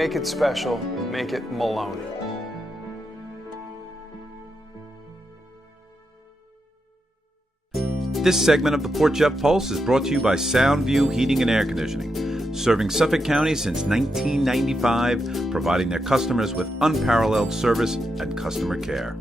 Make it special. Make it Maloney. This segment of the Port Jeff Pulse is brought to you by Soundview Heating and Air Conditioning, serving Suffolk County since 1995, providing their customers with unparalleled service and customer care.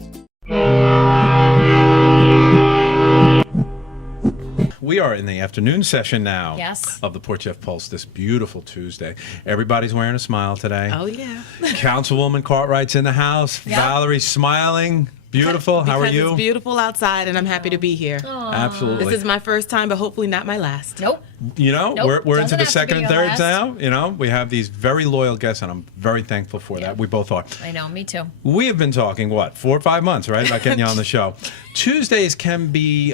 We are in the afternoon session now of the Port Jeff Pulse this beautiful Tuesday. Everybody's wearing a smile today. Oh, yeah. Councilwoman Cartright's in the house. Yep. Valerie's smiling. Beautiful. How are you? It's beautiful outside, and I'm happy to be here. Aww. Absolutely. This is my first time, but hopefully not my last. Nope. You know, Nope. we're into the Doesn't have to second be and your thirds last. now. You know, we have these very loyal guests, and I'm very thankful for that. We both are. I know, me too. We have been talking, 4 or 5 months, right, about getting you on the show. Tuesdays can be,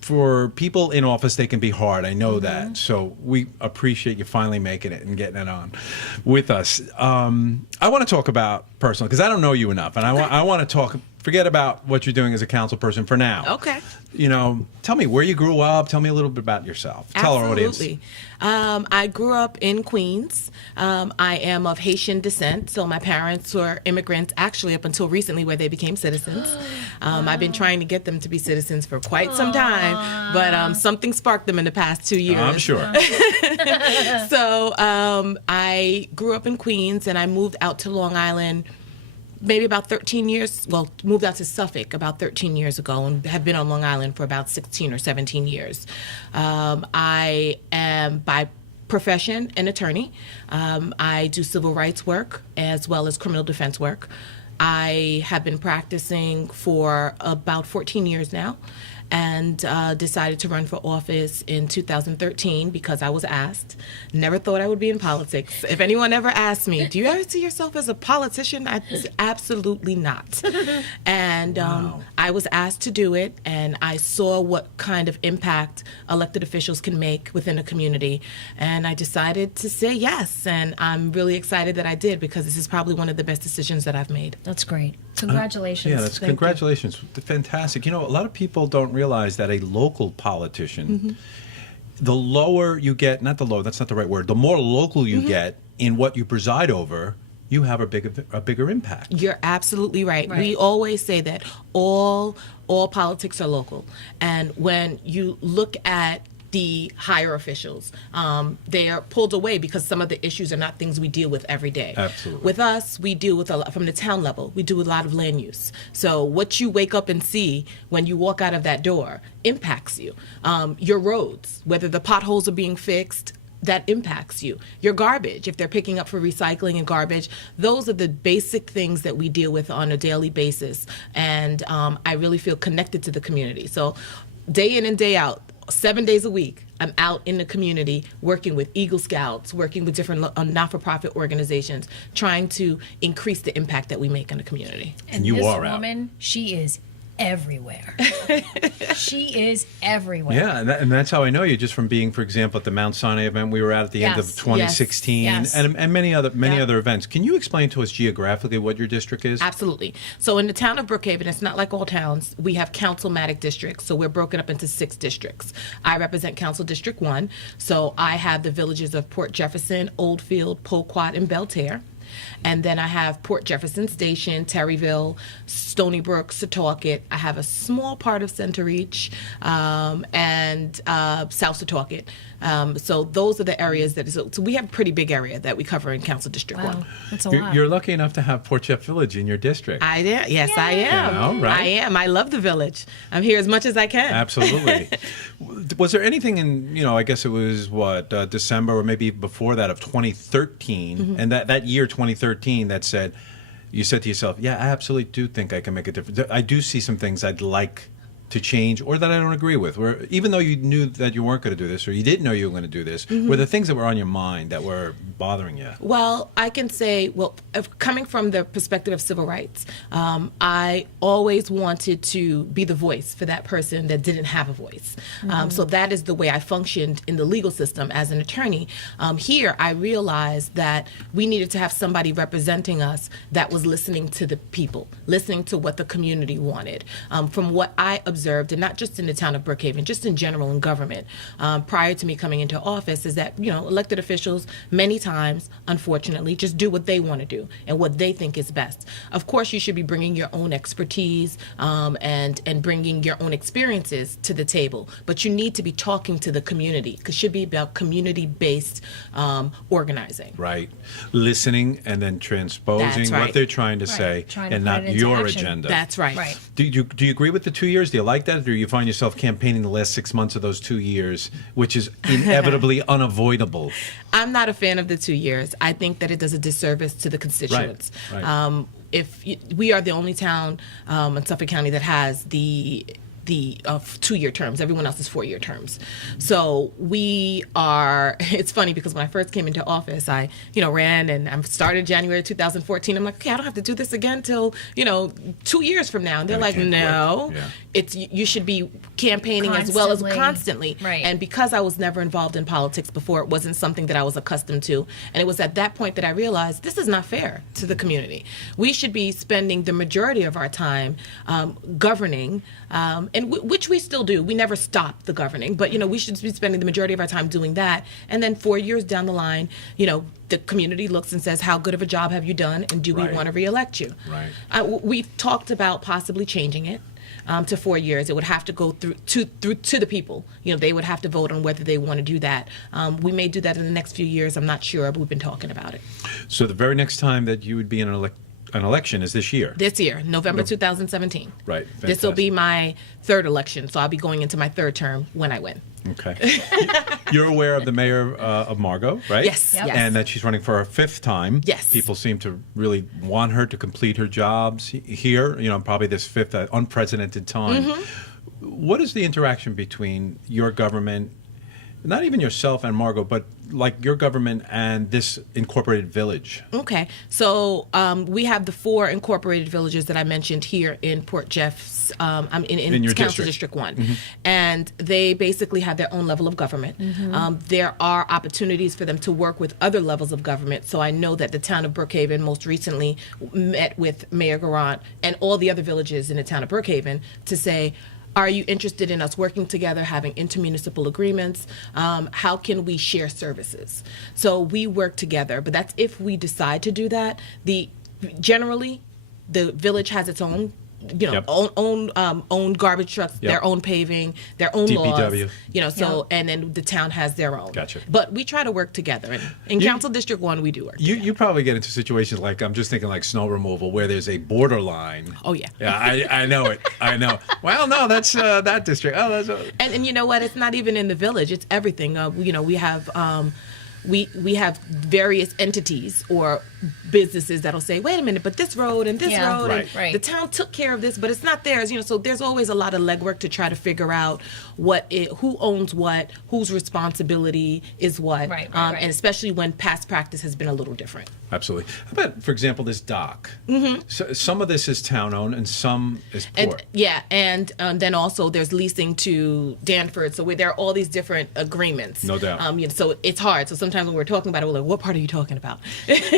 for people in office, they can be hard. I know that. So we appreciate you finally making it and getting it on with us. I want to talk about personal, because I don't know you enough, and I want to talk. Forget about what you're doing as a council person for now. Okay. You know, tell me where you grew up. Tell me a little bit about yourself. Tell our audience. Absolutely. I grew up in Queens. I am of Haitian descent, so my parents were immigrants actually up until recently where they became citizens. I've been trying to get them to be citizens for quite some time, but something sparked them in the past 2 years. I'm sure. So I grew up in Queens, and I moved out to Long Island maybe about 13 years, moved out to Suffolk about 13 years ago and have been on Long Island for about 16 or 17 years. I am by profession an attorney. I do civil rights work as well as criminal defense work. I have been practicing for about 14 years now, and decided to run for office in 2013 because I was asked. Never thought I would be in politics. If anyone ever asked me, do you ever see yourself as a politician? I said, absolutely not. And I was asked to do it, and I saw what kind of impact elected officials can make within a community. And I decided to say yes, and I'm really excited that I did, because this is probably one of the best decisions that I've made. That's great. Congratulations. Yeah, that's congratulations. Fantastic. You know, a lot of people don't realize that a local politician, the lower you get, not the lower, that's not the right word, the more local you get in what you preside over, you have a bigger impact. You're absolutely right. We always say that all politics are local. And when you look at the higher officials, they are pulled away because some of the issues are not things we deal with every day. Absolutely. With us, we deal with a lot from the town level. We do a lot of land use. So what you wake up and see when you walk out of that door impacts you. Your roads, whether the potholes are being fixed, that impacts you. Your garbage, if they're picking up for recycling and garbage, those are the basic things that we deal with on a daily basis. And I really feel connected to the community. So day in and day out, 7 days a week, I'm out in the community working with Eagle Scouts, working with different not-for-profit organizations, trying to increase the impact that we make in the community. And you this are woman, she is everywhere. She is everywhere. Yeah, and that's how I know you, just from being, for example, at the Mount Sinai event we were at the end of 2016, Yes. and many other events. Can you explain to us geographically what your district is? Absolutely. So in the town of Brookhaven, it's not like all towns. We have councilmatic districts, so we're broken up into 6 districts. I represent Council District 1, so I have the villages of Port Jefferson, Oldfield, Polquat, and Belterre. And then I have Port Jefferson Station, Terryville, Stony Brook, Setauket. I have a small part of Center Reach and South Setauket. So those are the areas that so we have a pretty big area that we cover in Council District 1. That's a lot. You're lucky enough to have Port Jeff Village in your district. I am. Yes, I am. Yeah, right. I am. I love the village. I'm here as much as I can. Absolutely. Was there anything in, I guess it was December or maybe before that of 2013, and that year 2013 that said, you said to yourself, yeah, I absolutely do think I can make a difference. I do see some things I'd like to change or that I don't agree with, where even though you knew that you weren't going to do this or you didn't know you were going to do this, were the things that were on your mind that were bothering you? Well, I can say, coming from the perspective of civil rights, I always wanted to be the voice for that person that didn't have a voice. So that is the way I functioned in the legal system as an attorney. Here, I realized that we needed to have somebody representing us that was listening to the people, listening to what the community wanted. From what I observed, and not just in the town of Brookhaven, just in general in government, prior to me coming into office, is that, elected officials many times, unfortunately, just do what they want to do and what they think is best. Of course, you should be bringing your own expertise and bringing your own experiences to the table, but you need to be talking to the community, because it should be about community-based organizing. Right. Listening and then transposing That's right. what they're trying to say Trying to and put not it into your action. agenda. That's right. Right. Do you agree with the 2 years? Do you like that? Or do you find yourself campaigning the last 6 months of those 2 years, which is inevitably unavoidable? I'm not a fan of the 2 years. I think that it does a disservice to the constituents. Right. We are the only town in Suffolk County that has the 2-year terms. Everyone else is 4-year terms. So it's funny because when I first came into office, I, ran and I started January 2014. I'm like, okay, I don't have to do this again till, 2 years from now. And they're like, no, you should be campaigning as well as constantly. Right. And because I was never involved in politics before, it wasn't something that I was accustomed to. And it was at that point that I realized this is not fair to the community. We should be spending the majority of our time governing, which we still do. We never stop the governing, but we should be spending the majority of our time doing that. And then 4 years down the line, the community looks and says, how good of a job have you done, and do we want to reelect you? Right. We've talked about possibly changing it to 4 years. It would have to go through to the people. They would have to vote on whether they want to do that. We may do that in the next few years. I'm not sure, but we've been talking about it. So the very next time that you would be in an election is this year? This year, November 2017. Right. This will be my third election, so I'll be going into my third term when I win. Okay. You're aware of the mayor of Margot, right? Yes. Yep. Yes. And that she's running for her 5th time. Yes. People seem to really want her to complete her jobs here, probably this 5th unprecedented time. Mm-hmm. What is the interaction between your government, not even yourself and Margot, but like your government and this incorporated village? Okay, so we have the 4 incorporated villages that I mentioned here in Port Jeffs, in your Council district. District 1. And they basically have their own level of government. There are opportunities for them to work with other levels of government. So I know that the town of Brookhaven most recently met with Mayor Garant and all the other villages in the town of Brookhaven to say, are you interested in us working together, having intermunicipal agreements? How can we share services? So we work together, but that's if we decide to do that. Generally, the village has its own Yep. own garbage trucks, Yep. their own paving, their own DPW. laws, and then the town has their own. Gotcha. But we try to work together. And in Council District 1, we do work together. You probably get into situations like, I'm just thinking like snow removal, where there's a borderline. Oh, yeah. Yeah, I know it. I know. Well, no, that's that district. Oh, that's. And you know what? It's not even in the village. It's everything. We have we have various entities or businesses that'll say, wait a minute, but this road and this road, Right. and Right. the town took care of this, but it's not theirs. So there's always a lot of legwork to try to figure out who owns what, whose responsibility is what, Right. and especially when past practice has been a little different. Absolutely. How about, for example, this dock? So, some of this is town-owned and some is port. And then also there's leasing to Danfords. So there are all these different agreements. No doubt. So it's hard. So sometimes when we're talking about it, we're like, what part are you talking about?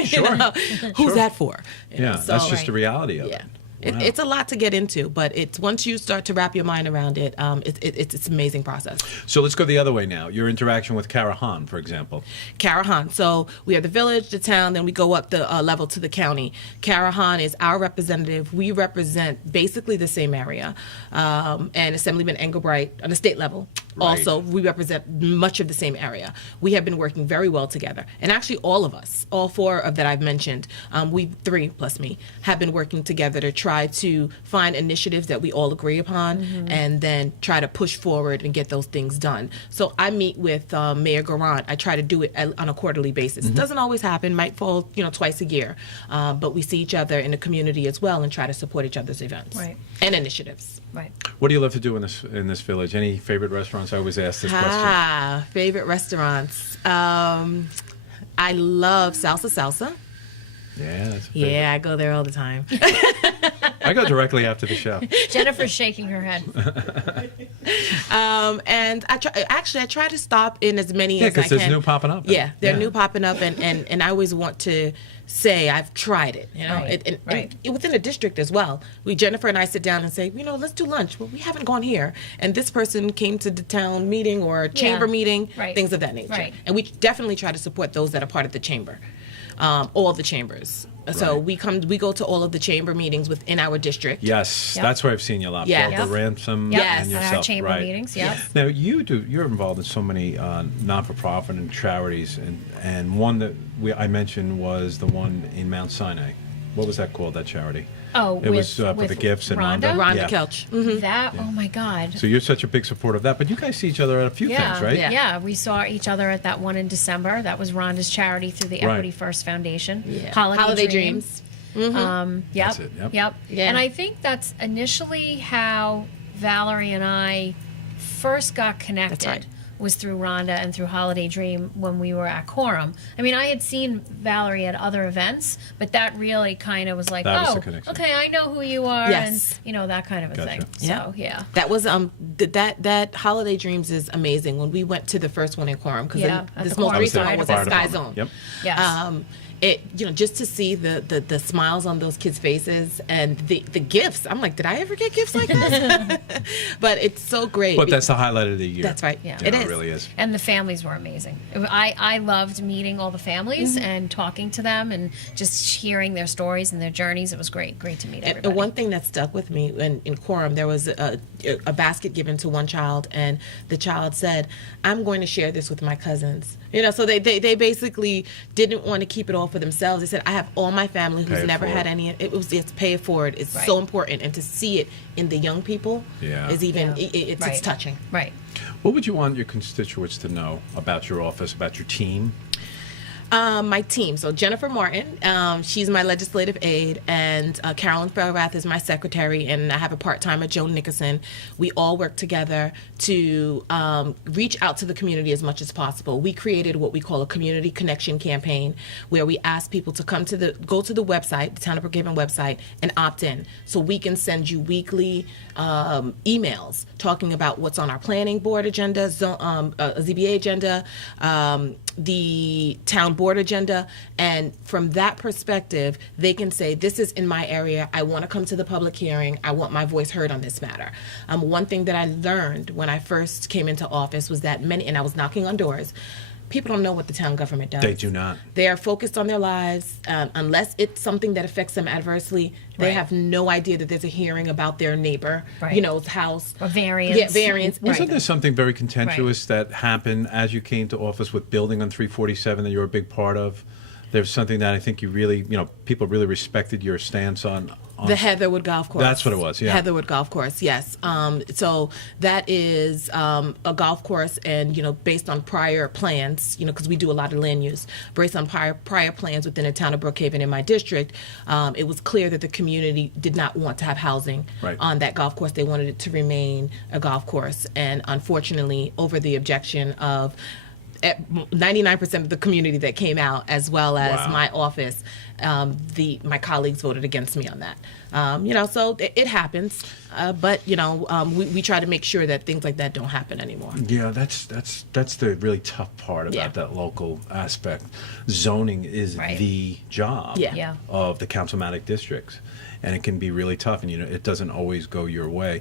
Sure. Who's Sure. that for? Yeah, So- that's just the reality of Yeah. it. Wow. It's a lot to get into, but once you start to wrap your mind around it, it's an amazing process. So let's go the other way now. Your interaction with Hahn, for example. Hahn. So we have the village, the town, then we go up the level to the county. Hahn is our representative. We represent basically the same area. And Assemblyman Engelbright on the state level. Right. Also, we represent much of the same area. We have been working very well together. And actually all of us, all 4 of that I've mentioned, we 3 plus me, have been working together to try to find initiatives that we all agree upon and then try to push forward and get those things done. So I meet with Mayor Garant. I try to do it on a quarterly basis. It doesn't always happen, might fall twice a year. But we see each other in the community as well and try to support each other's events Right. and initiatives. Right. What do you love to do in this village? Any favorite restaurants? I always ask this question. Favorite restaurants. I love salsa. Yeah. That's a Yeah, I go there all the time. I go directly after the show. Jennifer's shaking her head. And I try to stop in as many Yeah, as I can. because there's new popping up. Yeah, they're new popping up, and I always want to say I've tried it. You know, Right, and within a district as well. Jennifer and I sit down and say, let's do lunch. Well, we haven't gone here, and this person came to the town meeting or chamber meeting, things of that nature. Right. And we definitely try to support those that are part of the chamber, all the chambers. So we go to all of the chamber meetings within our district. Yes, Yep. that's where I've seen you a lot. Yeah. Both the Ransom Yes. and At yourself. our chamber meetings, yep. Now you're involved in so many non-for-profit and charities, and one that I mentioned was the one in Mount Sinai. What was that called? That charity? Oh, it was for with the gifts and Rhonda? Rhonda Yeah. Kelch. That, oh my God. So you're such a big supporter of that, but you guys see each other at a few things, right? Yeah. We saw each other at that one in December. That was Rhonda's charity through the Right. Equity First Foundation. Yeah. Holiday Dreams. Dreams. Yep. That's it, yep. Yeah. And I think that's initially how Valerie and I first got connected. That's right. Was through Rhonda and through Holiday Dream when we were at Quorum. I mean, I had seen Valerie at other events, but that really kind of was like, That was oh, the connection. okay, I know who you are, Yes. and that kind of a Gotcha. thing. Yeah. So yeah. That was that Holiday Dreams is amazing. When we went to the first one in Quorum, because Yeah, at this the most Quorum recent Fire one was at Sky Department. Zone. Yep. Yes. It just to see the smiles on those kids' faces and the gifts. I'm like, did I ever get gifts like this? But it's so great. But that's the highlight of the year. That's right. Yeah. It It is. really is. And the families were amazing. I loved meeting all the families and talking to them and just hearing their stories and their journeys. It was great to meet everybody. And one thing that stuck with me in Quorum, there was a basket given to one child, and the child said, "I'm going to share this with my cousins." So they basically didn't want to keep it all for themselves. They said, "I have all my family Pay who's it never had forward. any." It's pay it forward. It's Right. so important, and to see it in the young people is even it's Right. touching. Right. What would you want your constituents to know about your office, about your team? My team. So Jennifer Martin, she's my legislative aide, and Carolyn Farrath is my secretary, and I have a part-timer, Joan Nickerson. We all work together to reach out to the community as much as possible. We created what we call a community connection campaign, where we ask people to go to the website, the Town of Brookhaven website, and opt in. So we can send you weekly emails talking about what's on our planning board agenda, ZBA agenda, the town board agenda, and from that perspective, they can say, this is in my area, I want to come to the public hearing, I want my voice heard on this matter. One thing that I learned when I first came into office was that and I was knocking on doors, people don't know what the town government does. They do not. They are focused on their lives. Unless it's something that affects them adversely, they Right. have no idea that there's a hearing about their neighbor, Right. house. A variance. Yeah, variance. Wasn't there something very contentious that happened as you came to office with building on 347 that you were a big part of? There's something that I think you really, people really respected your stance on. The Heatherwood Golf Course. That's what it was, yeah. Heatherwood Golf Course, yes. So that is a golf course, and based on prior plans, because we do a lot of land use, based on prior plans within the town of Brookhaven in my district, it was clear that the community did not want to have housing Right. on that golf course. They wanted it to remain a golf course, and unfortunately, over the objection of 99% of the community that came out, as well as Wow. my office, my colleagues voted against me on that. So it happens, but we try to make sure that things like that don't happen anymore. Yeah, that's the really tough part about Yeah. that local aspect. Zoning is Right. the job Yeah. of the councilmatic districts, and it can be really tough, and it doesn't always go your way.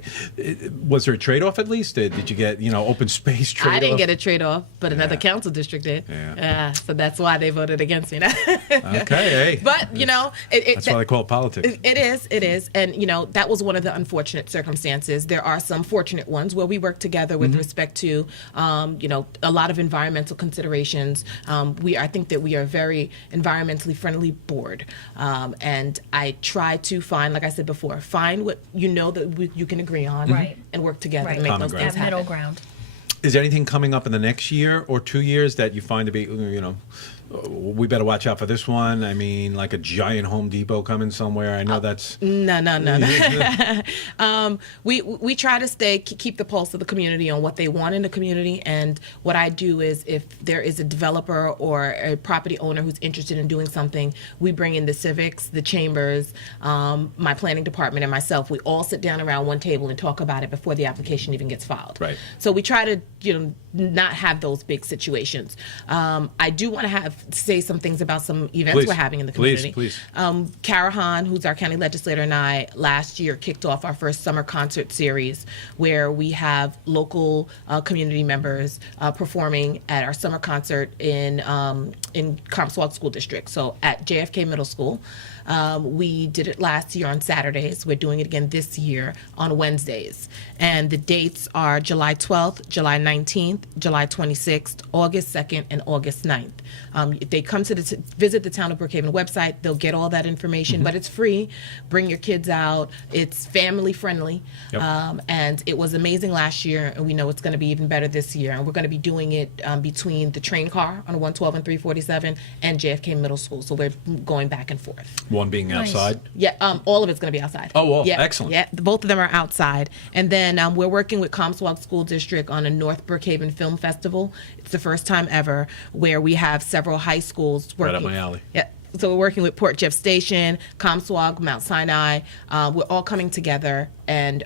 Was there a trade-off at least? Did you get open space trade-off? I didn't get a trade-off, but another Yeah. council district did. Yeah. So that's why they voted against me. Okay, hey. But That's why they call it politics. It is, and that was one of the unfortunate circumstances. There are some fortunate ones where we work together with respect to, a lot of environmental considerations. I think that we are a very environmentally friendly board, and I try to find, like I said before, find what that you can agree on, Right. and work together Right. to make Common those ground. things That middle happen. ground. Is there anything coming up in the next year or 2 years that you find to be, we better watch out for this one? I mean, like a giant Home Depot coming somewhere. I know that's No. We try to keep the pulse of the community on what they want in the community. And what I do is, if there is a developer or a property owner who's interested in doing something, we bring in the civics, the chambers, my planning department, and myself. We all sit down around one table and talk about it before the application even gets filed. Right. So we try to, not have those big situations. I do want to say some things about some events Please. we're having in the community. Please. Hahn, who's our county legislator, and I last year kicked off our first summer concert series, where we have local community members performing at our summer concert in Comstock School District. So at JFK Middle School. We did it last year on Saturdays. We're doing it again this year on Wednesdays. And the dates are July 12th, July 19th, July 26th, August 2nd, and August 9th. If they come to visit the Town of Brookhaven website, they'll get all that information, but it's free. Bring your kids out. It's family friendly. Yep. And it was amazing last year, and we know it's going to be even better this year. And we're going to be doing it between the train car on 112 and 347 and JFK Middle School. So we're going back and forth. one being Nice. outside. Yeah, all of it's going to be outside. Oh, well, yeah, excellent. Yeah, both of them are outside. And then we're working with Comstock School District on a North Brookhaven Film Festival. It's the first time ever where we have several high schools working. Right up my alley. Yeah. So we're working with Port Jeff Station, Comstock, Mount Sinai. We're all coming together and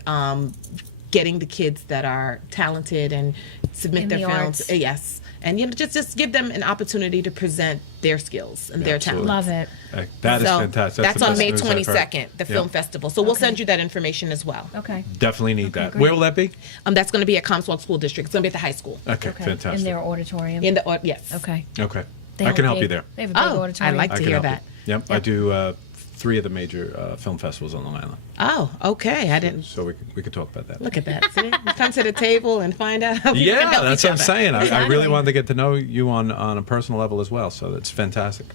getting the kids that are talented and submit In their the films. arts. Yes. And just give them an opportunity to present their skills and their Absolutely. talent. Love it. That is So fantastic. That's the on best May news I've heard. 22nd, the film Yep. festival. So we'll Okay. send you that information as well. Okay. Definitely need that. great. Where will that be? That's going to be at Comstock School District. It's going to be at the high school. Okay, Okay. fantastic. In their auditorium. Yes. Okay. Okay. They I have can a help you big- there. They have a big Oh, auditorium. I like I to can hear help that. you. Yep. I do 3 of the major film festivals on Long Island. Oh, okay. I didn't So we could talk about that. look at that. See? You come to the table and find out how people can Yeah, help that's each what I'm other. saying. I Exactly. really wanted to get to know you on a personal level as well. So that's fantastic.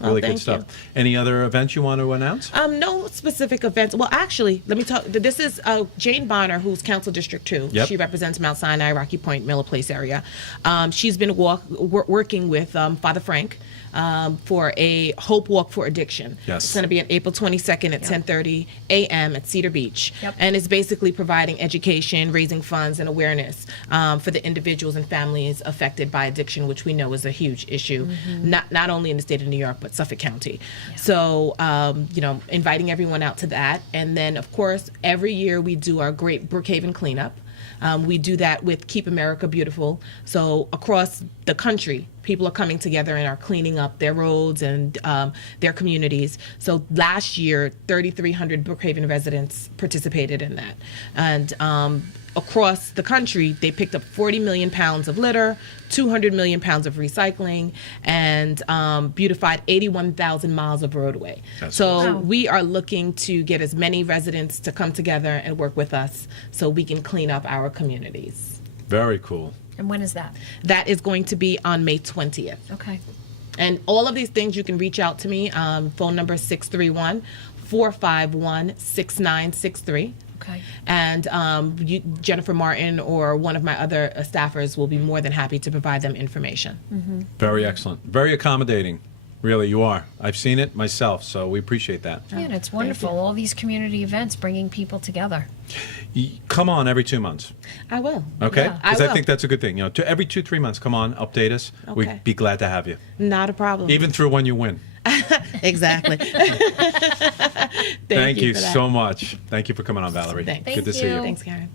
Really good thank stuff. you. Any other events you want to announce? No specific events. Well, actually, let me talk. This is Jane Bonner, who's Council District 2. Yep. She represents Mount Sinai, Rocky Point, Miller Place area. She's been working with Father Frank for a Hope Walk for Addiction. Yes. It's going to be on April 22nd at 10:30 a.m. at Cedar Beach. Yep. And it's basically providing education, raising funds, and awareness for the individuals and families affected by addiction, which we know is a huge issue, not only in the state of New York, but Suffolk County. So, inviting everyone out to that. And then, of course, every year we do our great Brookhaven cleanup. We do that with Keep America Beautiful. So across the country, people are coming together and are cleaning up their roads and their communities. So last year, 3,300 Brookhaven residents participated in that. And across the country, they picked up 40 million pounds of litter, 200 million pounds of recycling, and beautified 81,000 miles of roadway. That's so awesome. Wow. we are looking to get as many residents to come together and work with us so we can clean up our communities. Very cool. And when is that? That is going to be on May 20th. Okay. And all of these things, you can reach out to me. Phone number 631-451-6963. Okay. And Jennifer Martin or one of my other staffers will be more than happy to provide them information. Very excellent. Very accommodating. Really, you are. I've seen it myself, so we appreciate that. Yeah, and it's wonderful. All these community events bringing people together. Come on every 2 months, I will. okay? Yeah. Because I I will. think that's a good thing. Every 2-3 months, come on, update us. Okay. We'd be glad to have you, Not a problem. even through when you win. Exactly. Thank you for that. so much. Thank you for coming on, Valerie. Thanks. Good to Thank see you. you. Thanks, Karen.